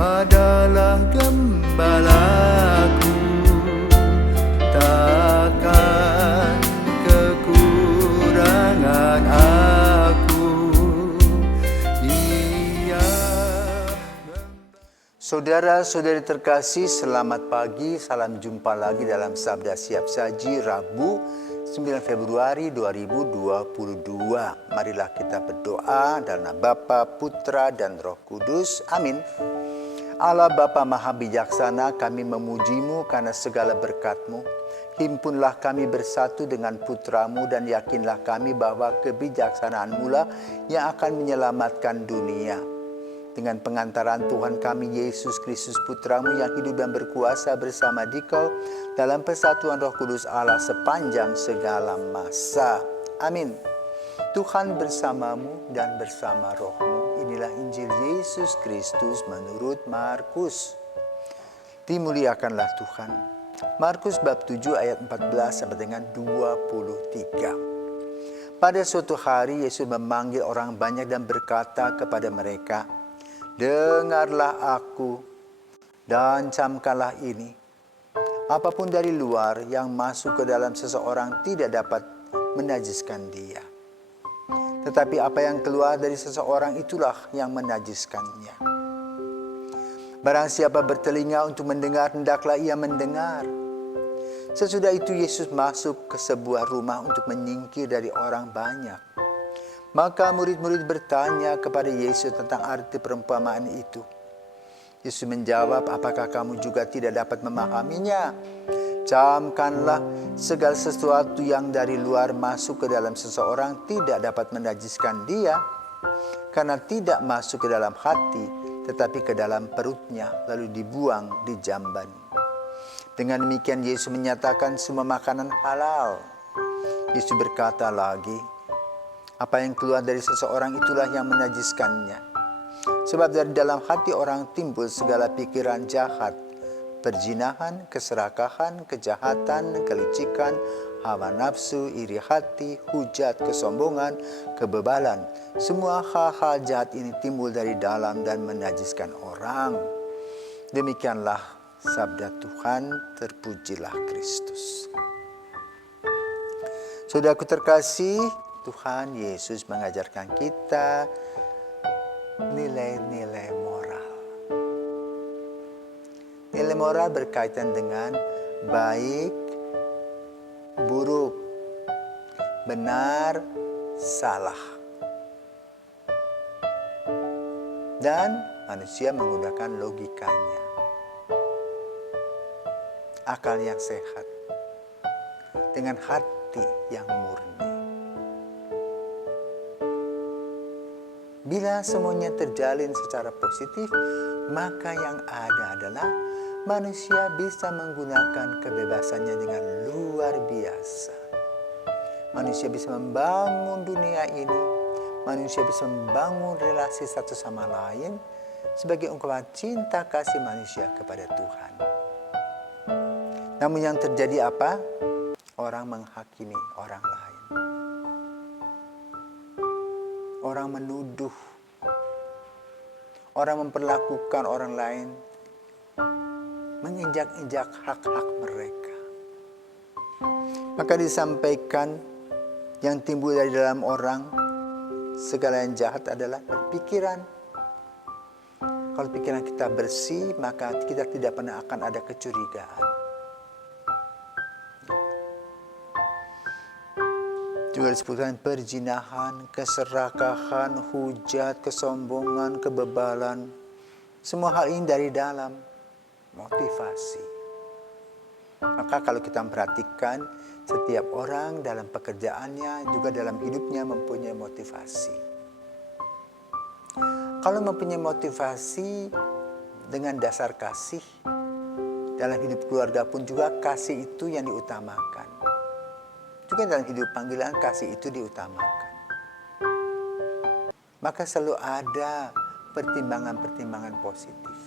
adalah gembalaku, takkan kekurangan aku. Ia Saudara-saudari terkasih, selamat pagi. Salam jumpa lagi dalam Sabda Siap Saji Rabu 9 Februari 2022. Marilah kita berdoa dalam nama Bapa, Putra, dan Roh Kudus. Amin. Allah Bapa Maha Bijaksana, kami memuji-Mu karena segala berkat-Mu. Himpunlah kami bersatu dengan Putra-Mu dan yakinlah kami bahwa kebijaksanaan-Mu lah yang akan menyelamatkan dunia. Dengan pengantaran Tuhan kami Yesus Kristus Putra-Mu yang hidup dan berkuasa bersama Dikau dalam persatuan Roh Kudus Allah sepanjang segala masa. Amin. Tuhan bersamamu dan bersama rohmu. Inilah Injil Yesus Kristus menurut Markus. Dimuliakanlah Tuhan. Markus bab 7 ayat 14 sampai dengan 23. Pada suatu hari Yesus memanggil orang banyak dan berkata kepada mereka, "Dengarlah aku dan camkanlah ini. Apapun dari luar yang masuk ke dalam seseorang tidak dapat menajiskan dia. Tetapi apa yang keluar dari seseorang itulah yang menajiskannya. Barang siapa bertelinga untuk mendengar, hendaklah ia mendengar." Sesudah itu Yesus masuk ke sebuah rumah untuk menyingkir dari orang banyak. Maka murid-murid bertanya kepada Yesus tentang arti perumpamaan itu. Yesus menjawab, "Apakah kamu juga tidak dapat memahaminya? Camkanlah, segala sesuatu yang dari luar masuk ke dalam seseorang tidak dapat menajiskan dia, karena tidak masuk ke dalam hati, tetapi ke dalam perutnya, lalu dibuang di jamban." Dengan demikian Yesus menyatakan semua makanan halal. Yesus berkata lagi, "Apa yang keluar dari seseorang itulah yang menajiskannya. Sebab dari dalam hati orang timbul segala pikiran jahat, perzinahan, keserakahan, kejahatan, kelicikan, hawa nafsu, iri hati, hujat, kesombongan, kebebalan. Semua hal-hal jahat ini timbul dari dalam dan menajiskan orang." Demikianlah sabda Tuhan, terpujilah Kristus. Saudaraku terkasih, Tuhan Yesus mengajarkan kita nilai-nilai moral. Nilai moral berkaitan dengan baik, buruk, benar, salah. Dan manusia menggunakan logikanya, akal yang sehat, dengan hati yang murni. Bila semuanya terjalin secara positif, maka yang ada adalah manusia bisa menggunakan kebebasannya dengan luar biasa. Manusia bisa membangun dunia ini, manusia bisa membangun relasi satu sama lain sebagai ungkapan cinta kasih manusia kepada Tuhan. Namun yang terjadi apa? Orang menghakimi orang lain. Orang menuduh, orang memperlakukan orang lain, menginjak-injak hak-hak mereka. Maka disampaikan yang timbul dari dalam orang, segala yang jahat adalah pikiran. Kalau pikiran kita bersih, maka kita tidak pernah akan ada kecurigaan. Juga disebutkan perzinahan, keserakahan, hujat, kesombongan, kebebalan. Semua hal ini dari dalam motivasi. Maka kalau kita memperhatikan, setiap orang dalam pekerjaannya, juga dalam hidupnya mempunyai motivasi. Kalau mempunyai motivasi dengan dasar kasih, dalam hidup keluarga pun juga kasih itu yang diutamakan. Juga dalam hidup panggilan kasih itu diutamakan. Maka selalu ada pertimbangan-pertimbangan positif.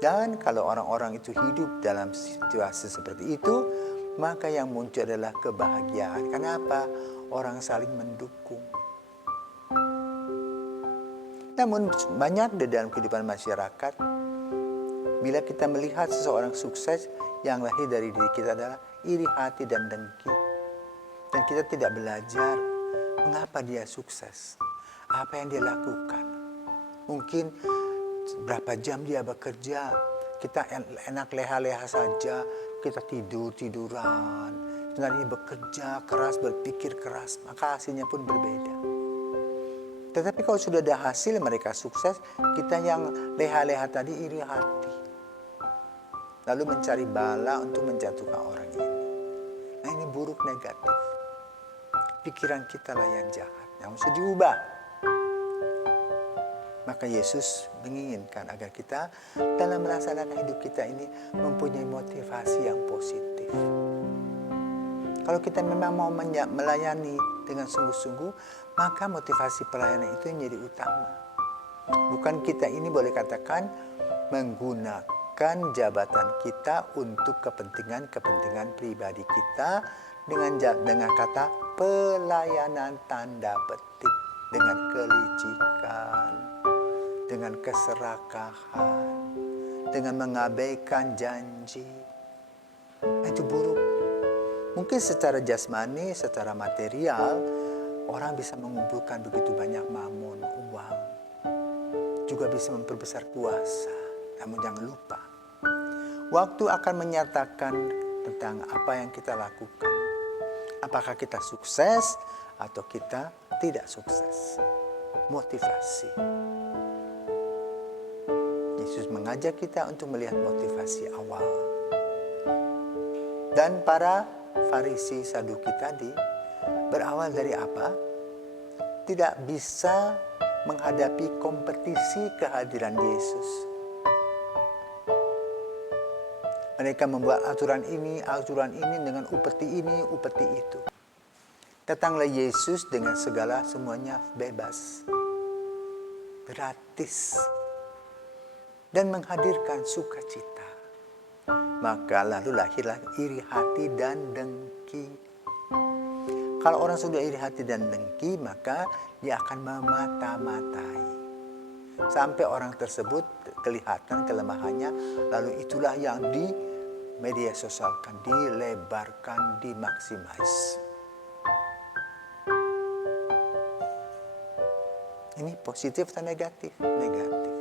Dan kalau orang-orang itu hidup dalam situasi seperti itu, maka yang muncul adalah kebahagiaan. Kenapa? Orang saling mendukung. Namun banyak di dalam kehidupan masyarakat, bila kita melihat seseorang sukses, yang lahir dari diri kita adalah iri hati dan dengki. Dan kita tidak belajar mengapa dia sukses, apa yang dia lakukan. Mungkin berapa jam dia bekerja, kita enak leha-leha saja, kita tiduran. Sebenarnya bekerja keras, berpikir keras, maka hasilnya pun berbeda. Tetapi kalau sudah ada hasil mereka sukses, kita yang leha-leha tadi iri hati. Lalu mencari bala untuk menjatuhkan orang ini. Nah, ini buruk, negatif. Pikiran kita lah yang jahat, yang mesti diubah. Maka Yesus menginginkan agar kita dalam melaksanakan hidup kita ini mempunyai motivasi yang positif. Kalau kita memang mau melayani dengan sungguh-sungguh, maka motivasi pelayanan itu menjadi utama. Bukan kita ini boleh katakan menggunakan jabatan kita untuk kepentingan pribadi kita dengan kata pelayanan tanda petik, dengan kelicikan, dengan keserakahan, dengan mengabaikan janji. Itu buruk. Mungkin secara jasmani, secara material, orang bisa mengumpulkan begitu banyak mamon, uang. Juga bisa memperbesar kuasa. Namun jangan lupa, waktu akan menyatakan tentang apa yang kita lakukan. Apakah kita sukses atau kita tidak sukses. Motivasi. Yesus mengajak kita untuk melihat motivasi awal. Dan para Farisi Saduki tadi berawal dari apa? Tidak bisa menghadapi kompetisi kehadiran Yesus. Mereka membuat aturan ini dengan upeti ini, upeti itu. Datanglah Yesus dengan segala semuanya bebas, gratis, dan menghadirkan sukacita. Maka lalu lahirlah iri hati dan dengki. Kalau orang sudah iri hati dan dengki, maka dia akan memata-matai. Sampai orang tersebut kelihatan kelemahannya, lalu itulah yang di media sosialkan, dilebarkan, dimaksimais. Ini positif atau negatif? Negatif.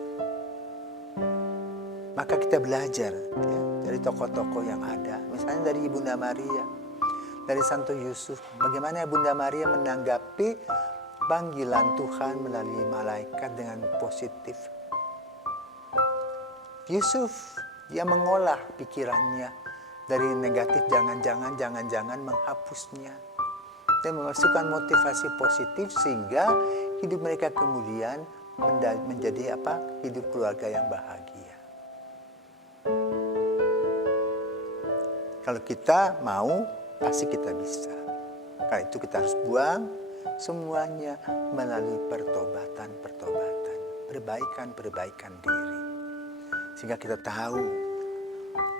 Maka kita belajar ya, dari tokoh-tokoh yang ada. Misalnya dari Ibunda Maria, dari Santo Yusuf. Bagaimana Bunda Maria menanggapi panggilan Tuhan melalui malaikat dengan positif. Yusuf, dia mengolah pikirannya dari negatif, jangan-jangan menghapusnya. Dan memasukkan motivasi positif sehingga hidup mereka kemudian menjadi hidup keluarga yang bahagia. Kalau kita mau, pasti kita bisa. Karena itu kita harus buang semuanya melalui pertobatan, perbaikan diri. Sehingga kita tahu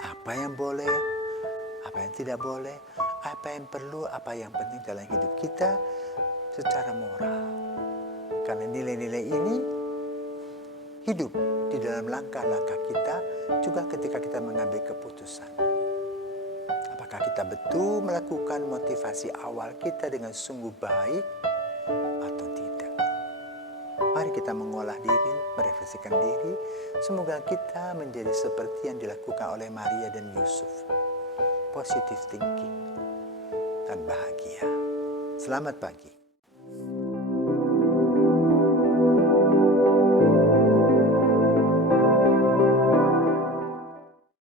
apa yang boleh, apa yang tidak boleh, apa yang perlu, apa yang penting dalam hidup kita secara moral. Karena nilai-nilai ini hidup di dalam langkah-langkah kita juga ketika kita mengambil keputusan. Apakah kita betul melakukan motivasi awal kita dengan sungguh baik atau tidak? Mari kita mengolah diri, merefleksikan diri. Semoga kita menjadi seperti yang dilakukan oleh Maria dan Yusuf. Positive thinking dan bahagia. Selamat pagi.